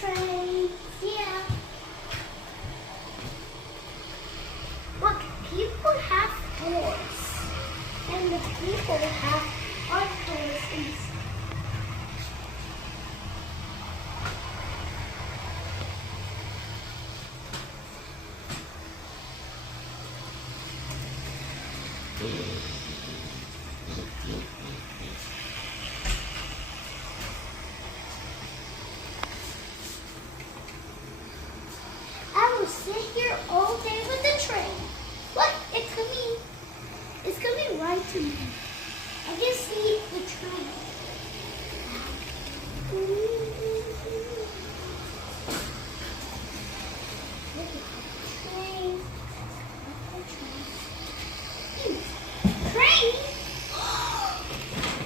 train. Yeah. Look, people have doors. And the people have outdoors inside. I will sit here all day with the train. Look, it's coming. It's coming right to me. I can see the train. Look at the train. Train?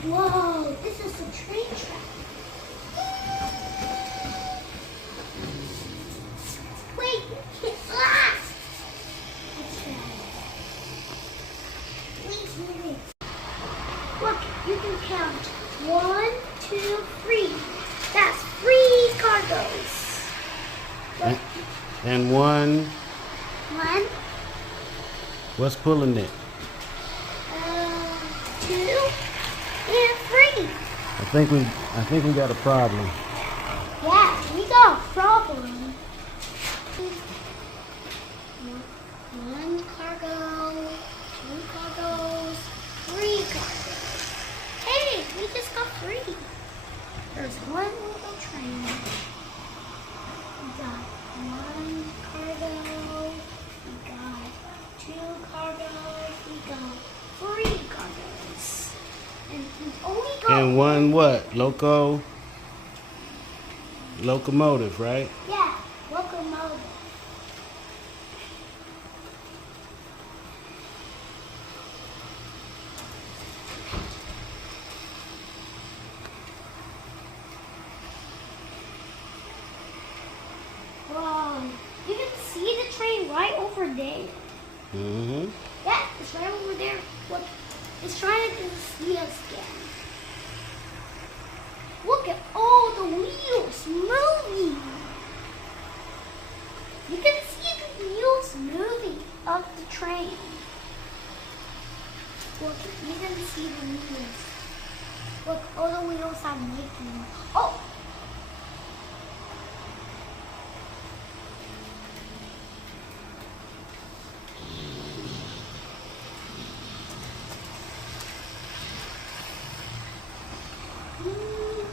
Whoa, this is a train track. Wait, ah! Please move it. Look, you can count 1, 2, 3. That's 3 cargoes. Look, And one, 1, what's pulling it? 2, and 3. I think we got a problem. Yeah, we got a problem. 1 cargo, 2 cargoes, 3 cargoes. Hey, we just got 3. There's 1 little train. We got 1 cargo. We got 2 cargoes. We got 3 cargoes. And we only got And one what? Locomotive, right? Yeah, locomotive. Wow, you can see the train right over there. Mm-hmm. Yeah, it's right over there. Look, it's trying to see us again. Look at all the wheels moving. You can see the wheels moving of the train. Look, you can see the wheels. Look, all the wheels have